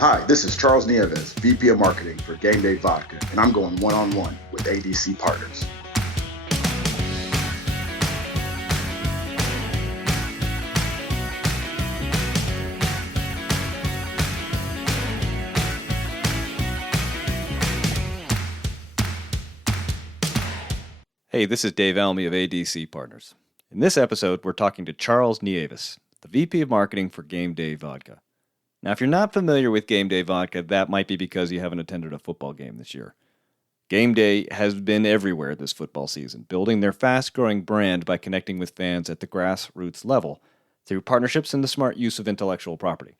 Hi, this is Charles Nieves, VP of Marketing for GameDay Vodka, and I'm going one-on-one with ADC Partners. Hey, this is Dave Elmy of ADC Partners. In this episode, we're talking to Charles Nieves, the VP of Marketing for GameDay Vodka. Now, if you're not familiar with GameDay Vodka, that might be because you haven't attended a football game this year. GameDay has been everywhere this football season, building their fast-growing brand by connecting with fans at the grassroots level through partnerships and the smart use of intellectual property.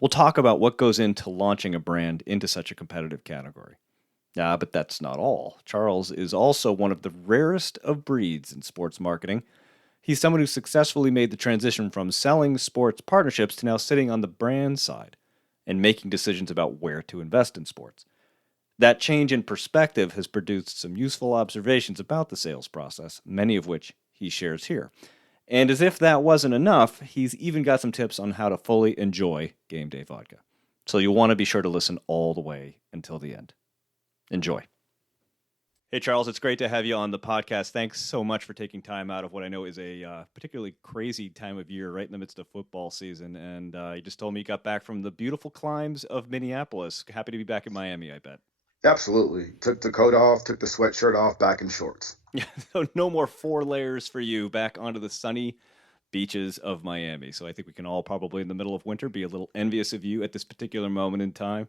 We'll talk about what goes into launching a brand into such a competitive category. But that's not all. Charles is also one of the rarest of breeds in sports marketing. He's someone who successfully made the transition from selling sports partnerships to now sitting on the brand side and making decisions about where to invest in sports. That change in perspective has produced some useful observations about the sales process, many of which he shares here. And as if that wasn't enough, he's even got some tips on how to fully enjoy GameDay Vodka. So you'll want to be sure to listen all the way until the end. Enjoy. Hey, Charles, it's great to have you on the podcast. Thanks so much for taking time out of what I know is a particularly crazy time of year, right in the midst of football season. And you just told me you got back from the beautiful climes of Minneapolis. Happy to be back in Miami, I bet. Absolutely. Took the coat off, took the sweatshirt off, back in shorts. Yeah, so no more 4 layers for you, back onto the sunny beaches of Miami. So I think we can all probably in the middle of winter be a little envious of you at this particular moment in time.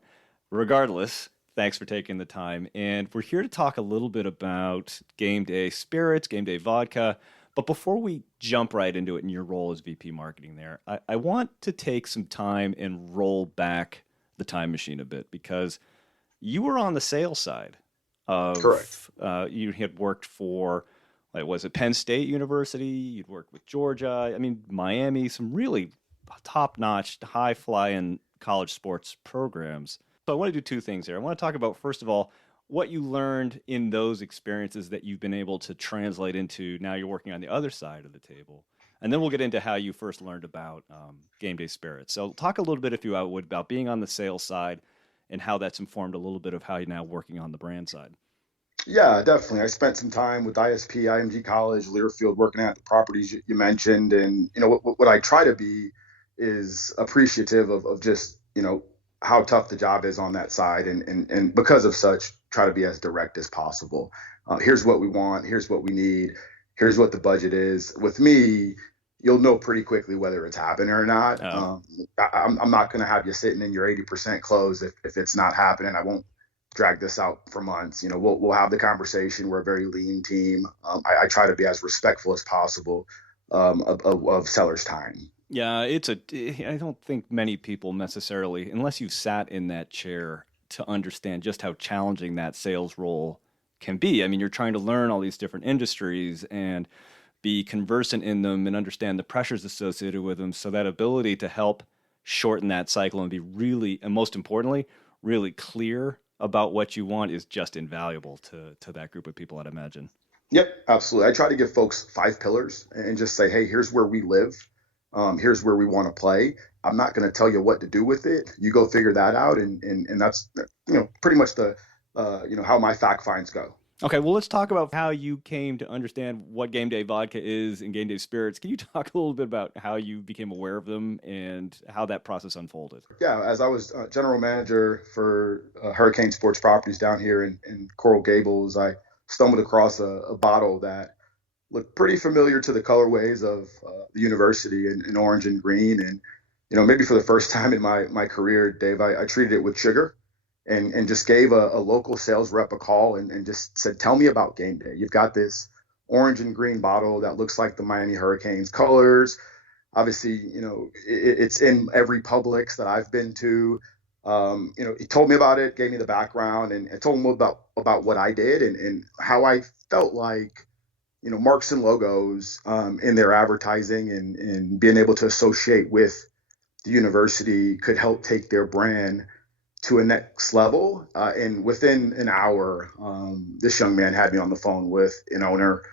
Regardless, thanks for taking the time. And we're here to talk a little bit about GameDay Spirits, GameDay Vodka. But before we jump right into it in your role as VP Marketing there, I want to take some time and roll back the time machine a bit because you were on the sales side of... Correct. You had worked for, like, was it Penn State University? You'd worked with Georgia. I mean, Miami, some really top-notch, high-flying college sports programs. So I want to do 2 things here. I want to talk about, first of all, what you learned in those experiences that you've been able to translate into now you're working on the other side of the table. And then we'll get into how you first learned about GameDay Spirits. So talk a little bit, if you would, about being on the sales side and how that's informed a little bit of how you're now working on the brand side. Yeah, definitely. I spent some time with ISP, IMG College, Learfield, working at the properties you mentioned. And, what I try to be is appreciative of just, how tough the job is on that side. And because of such, try to be as direct as possible. Here's what we want. Here's what we need. Here's what the budget is. With me, you'll know pretty quickly whether it's happening or not. I'm not going to have you sitting in your 80% close if it's not happening. I won't drag this out for months. We'll have the conversation. We're a very lean team. I try to be as respectful as possible of sellers' time. Yeah, I don't think many people necessarily, unless you've sat in that chair to understand just how challenging that sales role can be. I mean, you're trying to learn all these different industries and be conversant in them and understand the pressures associated with them. So that ability to help shorten that cycle and be really, and most importantly, really clear about what you want is just invaluable to that group of people, I'd imagine. Yep, absolutely. I try to give folks 5 pillars and just say, hey, here's where we live. Here's where we want to play. I'm not going to tell you what to do with it. You go figure that out. And that's, pretty much the, how my fact finds go. Okay, well, let's talk about how you came to understand what GameDay Vodka is and GameDay Spirits. Can you talk a little bit about how you became aware of them and how that process unfolded? Yeah, as I was general manager for Hurricane Sports Properties down here in Coral Gables, I stumbled across a bottle that looked pretty familiar to the colorways of the university in orange and green. And, maybe for the first time in my career, Dave, I treated it with sugar. And just gave a local sales rep a call and just said, tell me about GameDay. You've got this orange and green bottle that looks like the Miami Hurricanes colors. Obviously, it's in every Publix that I've been to. He told me about it, gave me the background, and I told him about what I did and how I felt like, marks and logos in their advertising and being able to associate with the university could help take their brand to a next level. And within an hour, this young man had me on the phone with an owner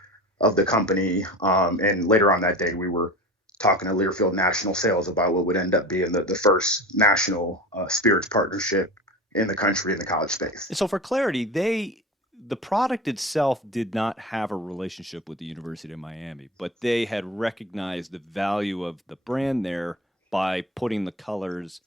of the company. And later on that day, we were talking to Learfield National Sales about what would end up being the first national spirits partnership in the country in the college space. So for clarity, the product itself did not have a relationship with the University of Miami, but they had recognized the value of the brand there by putting the colors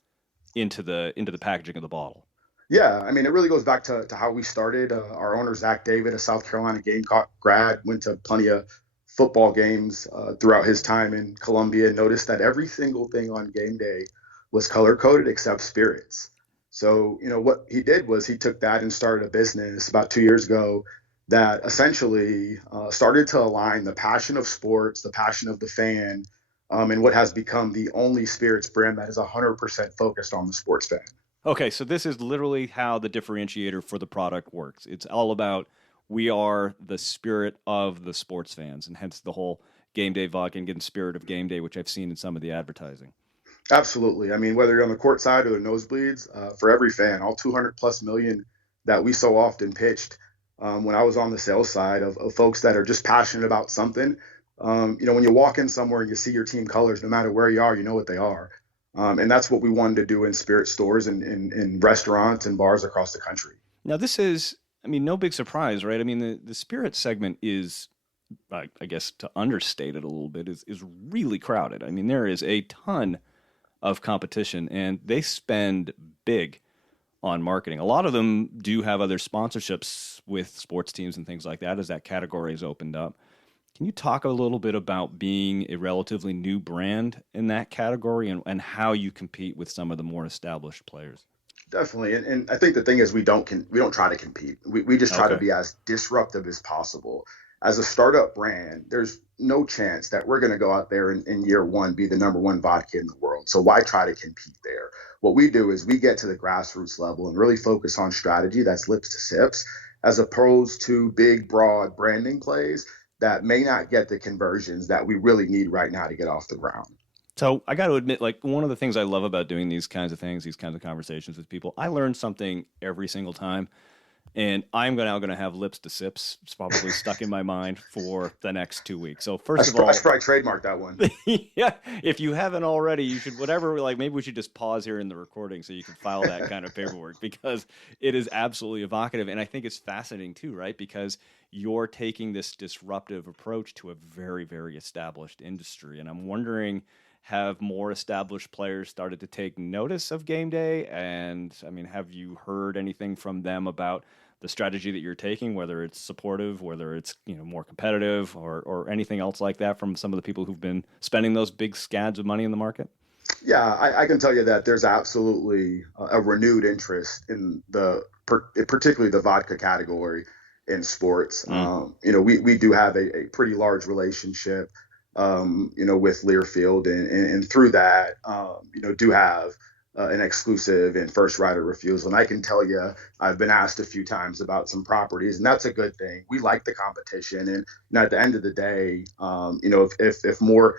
into the packaging of the bottle. Yeah, I mean, it really goes back to how we started. Our owner, Zach David, a South Carolina Gamecock grad, went to plenty of football games throughout his time in Columbia and noticed that every single thing on game day was color coded except spirits. So, what he did was he took that and started a business about 2 years ago that essentially started to align the passion of sports, the passion of the fan, and what has become the only spirits brand that is 100% focused on the sports fan. Okay, so this is literally how the differentiator for the product works. It's all about we are the spirit of the sports fans, and hence the whole game day vodka and getting spirit of game day, which I've seen in some of the advertising. Absolutely. I mean, whether you're on the court side or the nosebleeds, for every fan, all 200 plus million that we so often pitched when I was on the sales side of folks that are just passionate about something. When you walk in somewhere and you see your team colors, no matter where you are, you know what they are. And that's what we wanted to do in spirit stores and in restaurants and bars across the country. Now, this is, I mean, no big surprise, right? I mean, the spirit segment is, I guess, to understate it a little bit, is really crowded. I mean, there is a ton of competition, and they spend big on marketing. A lot of them do have other sponsorships with sports teams and things like that as that category is opened up. Can you talk a little bit about being a relatively new brand in that category and how you compete with some of the more established players? Definitely, and I think the thing is we don't try to compete. We just try to Okay. be as disruptive as possible. As a startup brand, there's no chance that we're going to go out there in year one be the number one vodka in the world. So why try to compete there? What we do is we get to the grassroots level and really focus on strategy that's lips to sips, as opposed to big broad branding plays that may not get the conversions that we really need right now to get off the ground. So I got to admit, like one of the things I love about doing these kinds of things, these kinds of conversations with people, I learn something every single time. And now going to have lips to sips. It's probably stuck in my mind for the next 2 weeks. So I first of should, I all, should probably trademark that one. yeah, if you haven't already, you should whatever. Like maybe we should just pause here in the recording so you can file that kind of paperwork because it is absolutely evocative, and I think it's fascinating too, right? Because you're taking this disruptive approach to a very, very established industry, and I'm wondering. Have more established players started to take notice of game day? And I mean, have you heard anything from them about the strategy that you're taking, whether it's supportive, whether it's more competitive, or anything else like that from some of the people who've been spending those big scads of money in the market? Yeah, I can tell you that there's absolutely a renewed interest in particularly the vodka category in sports. Mm. We do have a pretty large relationship, with Learfield, and through that, do have an exclusive and first right of refusal. And I can tell you, I've been asked a few times about some properties, and that's a good thing. We like the competition, and at the end of the day, if more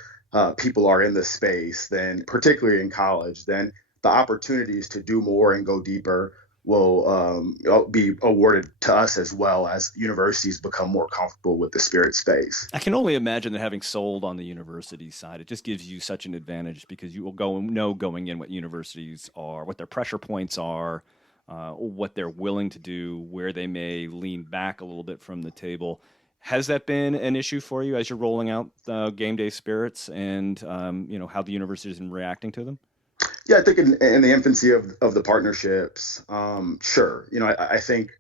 people are in the space, then particularly in college, then the opportunities to do more and go deeper will be awarded to us as well as universities become more comfortable with the spirit space. I can only imagine that having sold on the university side, it just gives you such an advantage because you will know going in what universities are, what their pressure points are, what they're willing to do, where they may lean back a little bit from the table. Has that been an issue for you as you're rolling out game day spirits and how the university has been reacting to them? Yeah, I think in the infancy of the partnerships, sure. I think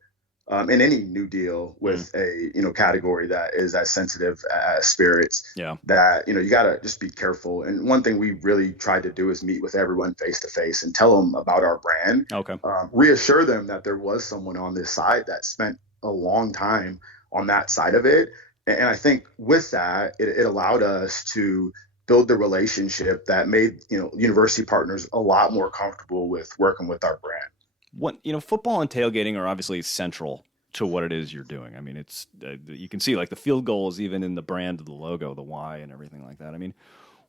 in any new deal Mm. with a category that is as sensitive as spirits, Yeah. that you got to just be careful. And one thing we really tried to do is meet with everyone face to face and tell them about our brand, Okay. reassure them that there was someone on this side that spent a long time on that side of it. And I think with that, it allowed us to build the relationship that made university partners a lot more comfortable with working with our brand. Football and tailgating are obviously central to what it is you're doing. I mean, it's you can see like the field goals even in the brand of the logo, the Y, and everything like that. I mean,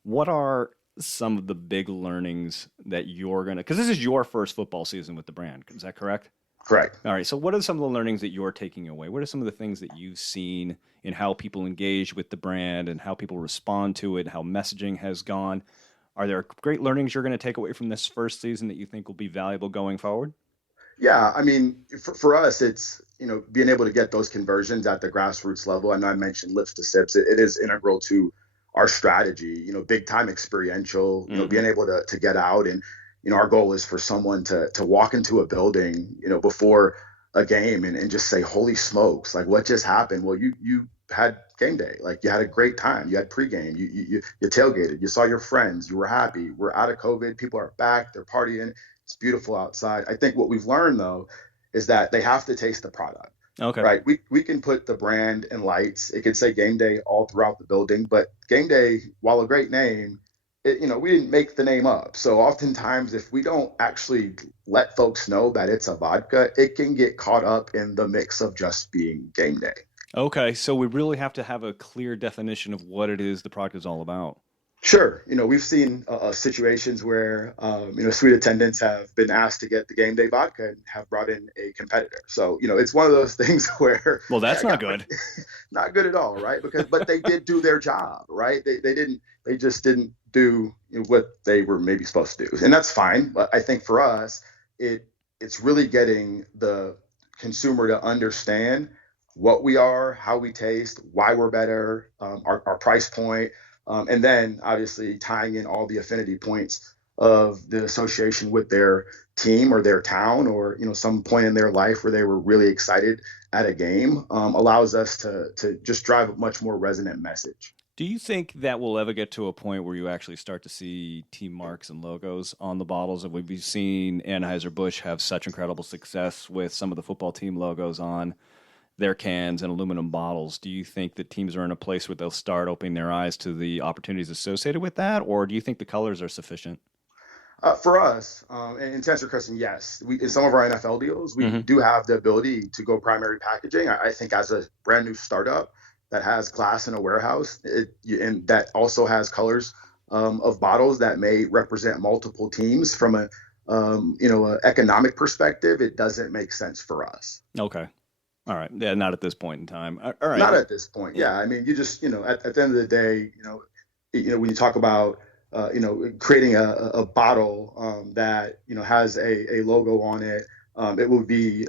what are some of the big learnings that you're gonna? Because this is your first football season with the brand. Is that correct? Correct. All right. So, what are some of the learnings that you're taking away? What are some of the things that you've seen in how people engage with the brand and how people respond to it, how messaging has gone? Are there great learnings you're going to take away from this first season that you think will be valuable going forward? Yeah, I mean, for us, it's being able to get those conversions at the grassroots level. I know I mentioned lips to sips. It is integral to our strategy. Big time experiential. Hmm. Being able to get out and our goal is for someone to walk into a building, before a game and just say, "Holy smokes! Like what just happened?" Well, you had game day. Like you had a great time. You had pregame. You tailgated. You saw your friends. You were happy. We're out of COVID. People are back. They're partying. It's beautiful outside. I think what we've learned though is that they have to taste the product, Okay. right? We can put the brand and lights. It could say Game Day all throughout the building, but Game Day, while a great name, we didn't make the name up. So oftentimes, if we don't actually let folks know that it's a vodka, it can get caught up in the mix of just being Game Day. Okay. So, we really have to have a clear definition of what it is the product is all about. Sure. We've seen situations where, suite attendants have been asked to get the game day vodka and have brought in a competitor. So, it's one of those things where, Well, hey, that's I not got good. not good at all, right? But they did do their job, right? They just didn't do what they were maybe supposed to do. And that's fine. But I think for us, it's really getting the consumer to understand what we are, how we taste, why we're better, our price point, and then obviously tying in all the affinity points of the association with their team or their town or some point in their life where they were really excited at a game, allows us to just drive a much more resonant message. Do you think that we'll ever get to a point where you actually start to see team marks and logos on the bottles? And we've seen Anheuser-Busch have such incredible success with some of the football team logos on their cans and aluminum bottles. Do you think that teams are in a place where they'll start opening their eyes to the opportunities associated with that? Or do you think the colors are sufficient? For us, and to answer your question, yes, in some of our NFL deals, we Hmm. do have the ability to go primary packaging. I think as a brand new startup that has glass in a warehouse, and that also has colors of bottles that may represent multiple teams from a economic perspective, it doesn't make sense for us. Okay. All right. Yeah, not at this point in time. All right. Not at this point. Yeah. Yeah, I mean, you just at the end of the day, when you talk about creating a bottle that has a logo on it, it would be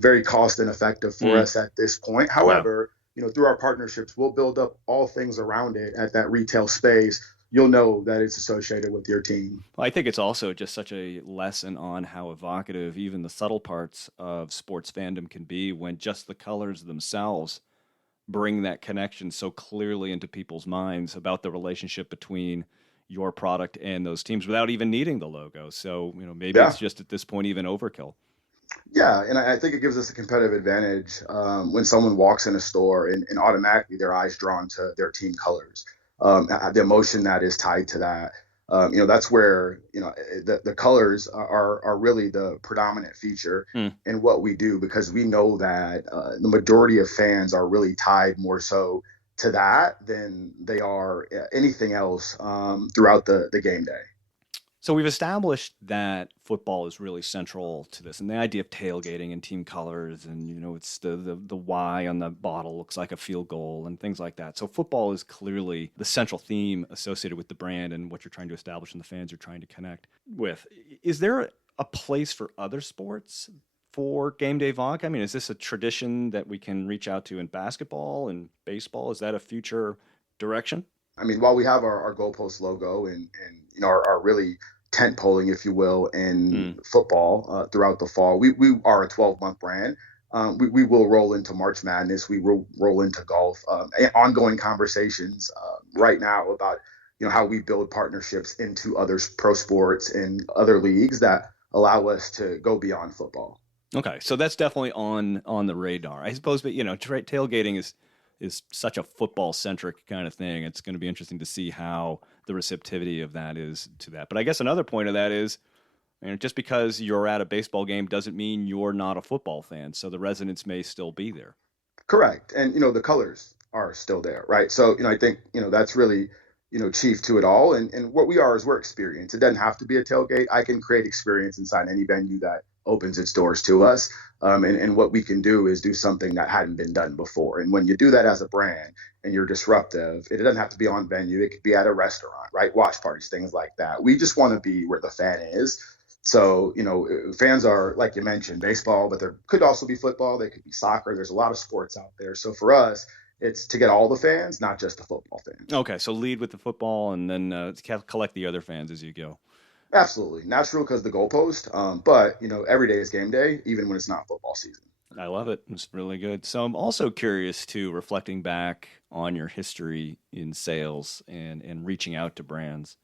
very cost and effective for Mm, us at this point. yeah. However, through our partnerships, we'll build up all things around it at that retail space. You'll know that it's associated with your team. Well, I think it's also just such a lesson on how evocative even the subtle parts of sports fandom can be when just the colors themselves bring that connection so clearly into people's minds about the relationship between your product and those teams without even needing the logo. So, maybe it's Yeah, just at this point even overkill. yeah, and I think it gives us a competitive advantage when someone walks in a store and automatically their eyes drawn to their team colors, the emotion that is tied to that. That's where the colors are really the predominant feature Hmm. in what we do because we know that the majority of fans are really tied more so to that than they are anything else throughout the game day. So we've established that football is really central to this, and the idea of tailgating and team colors, and it's the Y on the bottle looks like a field goal and things like that. So football is clearly the central theme associated with the brand and what you're trying to establish and the fans you're trying to connect with. Is there a place for other sports for game day vodka? I mean, is this a tradition that we can reach out to in basketball and baseball? Is that a future direction? I mean, while we have our goalpost logo and our really tent polling, if you will, in Hmm. football throughout the fall, we are a 12-month brand. We will roll into March Madness. We will roll into golf. Ongoing conversations right now about how we build partnerships into other pro sports and other leagues that allow us to go beyond football. Okay, so that's definitely on the radar, I suppose. But tailgating is such a football centric kind of thing. It's going to be interesting to see how the receptivity of that is to that. But I guess another point of that is, just because you're at a baseball game doesn't mean you're not a football fan. So the resonance may still be there. Correct. And the colors are still there, right? So, I think, that's really, chief to it all. And what we are is we're experience. It doesn't have to be a tailgate. I can create experience inside any venue that opens its doors to us. And what we can do is do something that hadn't been done before. And when you do that as a brand and you're disruptive, it doesn't have to be on venue. It could be at a restaurant, right? Watch parties, things like that. We just want to be where the fan is. So, fans are, like you mentioned, baseball, but there could also be football. They could be soccer. There's a lot of sports out there. So for us, it's to get all the fans, not just the football fans. Okay, so lead with the football and then collect the other fans as you go. Absolutely. Natural because the goalpost. But, every day is game day, even when it's not football season. I love it. It's really good. So I'm also curious too, reflecting back on your history in sales and reaching out to brands.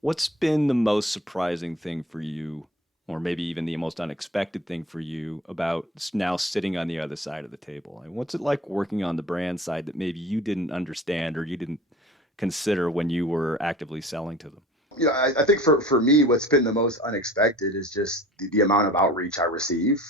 What's been the most surprising thing for you, or maybe even the most unexpected thing for you about now sitting on the other side of the table? And what's it like working on the brand side that maybe you didn't understand or you didn't consider when you were actively selling to them? I think for me, what's been the most unexpected is just the amount of outreach I receive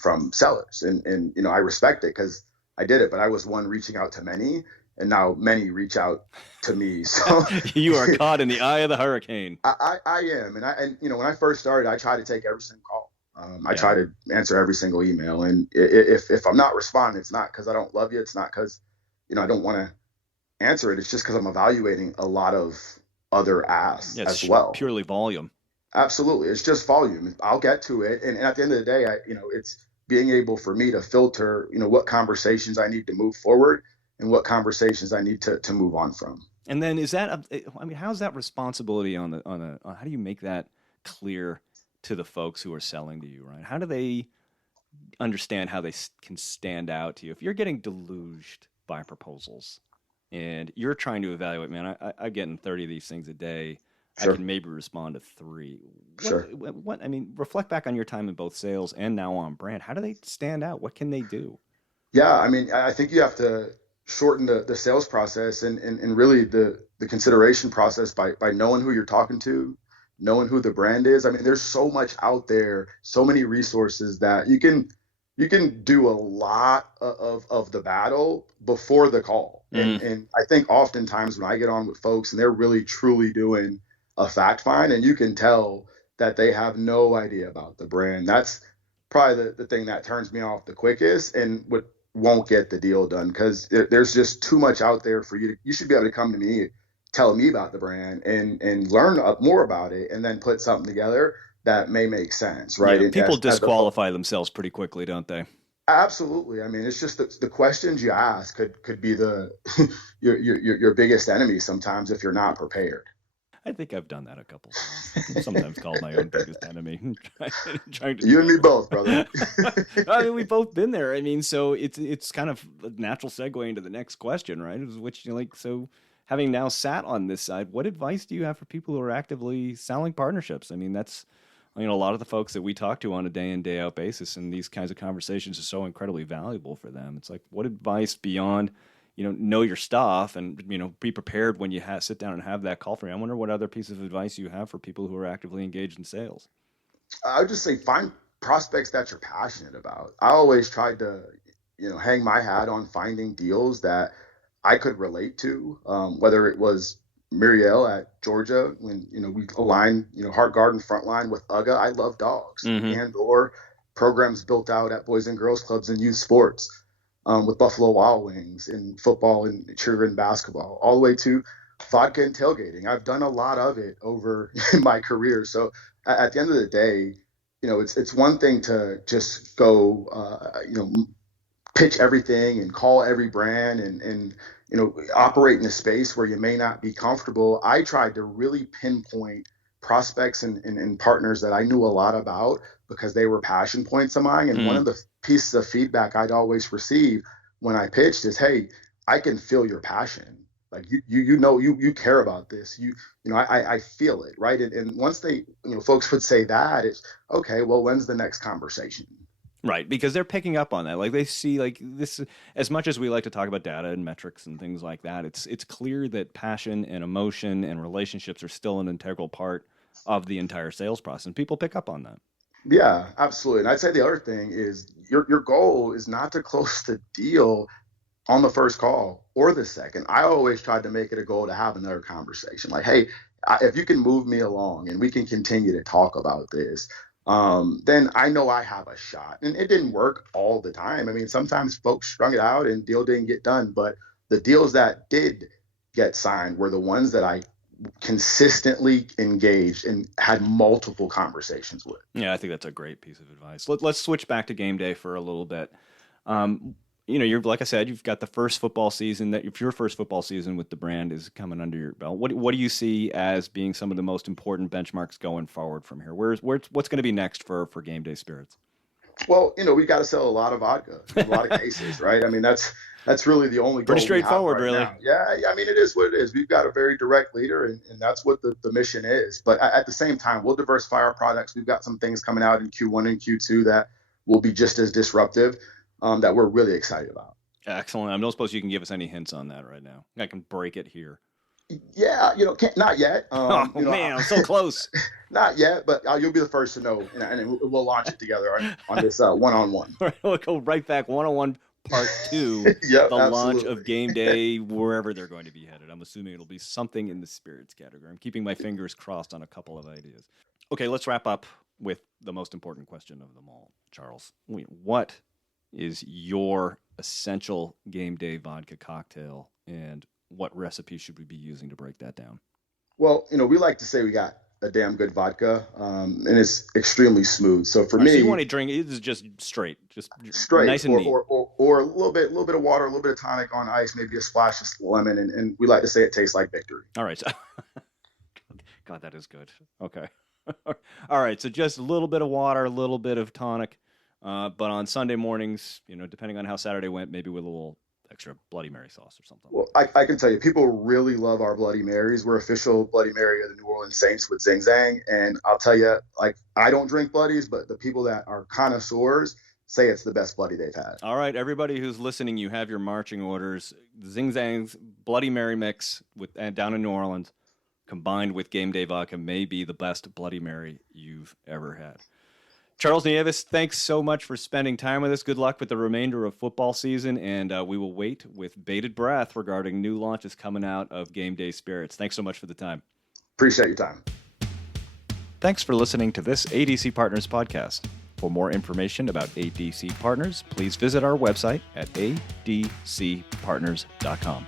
from sellers. And I respect it because I did it, but I was one reaching out to many, and now many reach out to me. So You are caught in the eye of the hurricane. I am. And when I first started, I try to take every single call. I Yeah. try to answer every single email. And if I'm not responding, it's not because I don't love you. It's not because, I don't want to answer it. It's just because I'm evaluating a lot of other asks Yeah, as it's well. purely volume. Absolutely. It's just volume. I'll get to it. And at the end of the day, it's being able for me to filter, what conversations I need to move forward and what conversations I need to move on from. And then is that I mean, how's that responsibility how do you make that clear to the folks who are selling to you, right? How do they understand how they can stand out to you if you're getting deluged by proposals and you're trying to evaluate? Man, I get in 30 of these things a day. I Sure. can maybe respond to three. Sure. What I mean, reflect back on your time in both sales and now on brand. How do they stand out? What can they do? Yeah. I mean, I think you have to shorten the sales process and really the consideration process by knowing who you're talking to, knowing who the brand is. I mean, there's so much out there, so many resources that you can do a lot of the battle before the call. And Mm, and I think oftentimes when I get on with folks and they're really truly doing a fact find and you can tell that they have no idea about the brand. That's probably the thing that turns me off the quickest and what won't get the deal done because there's just too much out there for you. You should be able to come to me, tell me about the brand and learn more about it and then put something together that may make sense, right? yeah, And people as a disqualify themselves pretty quickly, don't they? Absolutely. I mean, it's just the questions you ask could be the your biggest enemy sometimes if you're not prepared. I think I've done that a couple times. Sometimes called my own biggest enemy, trying to do You and me that both, brother. right. I mean, we've both been there. I mean, so it's kind of a natural segue into the next question, right? Which like so. Having now sat on this side, what advice do you have for people who are actively selling partnerships? I mean, that's a lot of the folks that we talk to on a day in day out basis, and these kinds of conversations are so incredibly valuable for them. It's like, what advice beyond know your stuff and be prepared when you sit down and have that call for me. I wonder what other piece of advice you have for people who are actively engaged in sales. I would just say find prospects that you're passionate about. I always tried to, hang my hat on finding deals that I could relate to, whether it was Muriel at Georgia when we aligned Heart Garden Frontline with UGA. I love dogs, Mm-hmm. and or programs built out at Boys and Girls Clubs and youth sports with Buffalo Wild Wings in football and cheer and basketball, all the way to vodka and tailgating. I've done a lot of it over my career. So at the end of the day, it's one thing to just go, pitch everything and call every brand and operate in a space where you may not be comfortable. I tried to really pinpoint prospects and partners that I knew a lot about because they were passion points of mine. And one Mm. of the pieces of feedback I'd always receive when I pitched is, hey, I can feel your passion. Like you care about this. I feel it, right? And once they, folks would say that, it's okay. Well, when's the next conversation? Right, because they're picking up on that. Like they see like this as much as we like to talk about data and metrics and things like that, it's clear that passion and emotion and relationships are still an integral part of the entire sales process. And people pick up on that. Yeah, absolutely. And I'd say the other thing is your goal is not to close the deal on the first call or the second. I always tried to make it a goal to have another conversation. Like, hey, if you can move me along and we can continue to talk about this, then I know I have a shot. And it didn't work all the time. I mean, sometimes folks strung it out and deal didn't get done, but the deals that did get signed were the ones that I consistently engaged and had multiple conversations with. Yeah, I think that's a great piece of advice. Let's switch back to game day for a little bit. You're like I said, you've got the first football season that if your first football season with the brand is coming under your belt. What do you see as being some of the most important benchmarks going forward from here? What's going to be next for Game Day Spirits? Well, we got to sell a lot of vodka, a lot of cases, right? I mean, that's really the only goal. Pretty straightforward, we have right really. now. Yeah, I mean, it is what it is. We've got a very direct leader, and that's what the mission is. But at the same time, we'll diversify our products. We've got some things coming out in Q1 and Q2 that will be just as disruptive, that we're really excited about. Excellent. I don't suppose you can give us any hints on that right now. I can break it here. Yeah, not yet. Man, I'm so close. Not yet, but you'll be the first to know, and we'll launch it together on this one-on-one. We'll go right back, 101 part 2, yep, the absolutely. launch of Game Day, wherever they're going to be headed. I'm assuming it'll be something in the spirits category. I'm keeping my fingers crossed on a couple of ideas. Okay, let's wrap up with the most important question of them all. Charles, what is your essential Game Day vodka cocktail, and what recipe should we be using to break that down? Well, we like to say we got a damn good vodka, and it's extremely smooth. So for me, so you want to drink it is just straight, nice and neat, or a little bit of water, a little bit of tonic on ice, maybe a splash of lemon, and we like to say it tastes like victory. All right, God, that is good. Okay, all right, so just a little bit of water, a little bit of tonic, but on Sunday mornings, depending on how Saturday went, maybe with a little extra Bloody Mary sauce or something. Well, I can tell you, people really love our Bloody Marys. We're official Bloody Mary of the New Orleans Saints with Zing Zang. And I'll tell you, I don't drink Bloodies, but the people that are connoisseurs say it's the best Bloody they've had. All right, everybody who's listening, you have your marching orders. Zing Zang's Bloody Mary mix down in New Orleans, combined with Game Day Vodka, may be the best Bloody Mary you've ever had. Charles Nieves, thanks so much for spending time with us. Good luck with the remainder of football season, and we will wait with bated breath regarding new launches coming out of Game Day Spirits. Thanks so much for the time. Appreciate your time. Thanks for listening to this ADC Partners podcast. For more information about ADC Partners, please visit our website at adcpartners.com.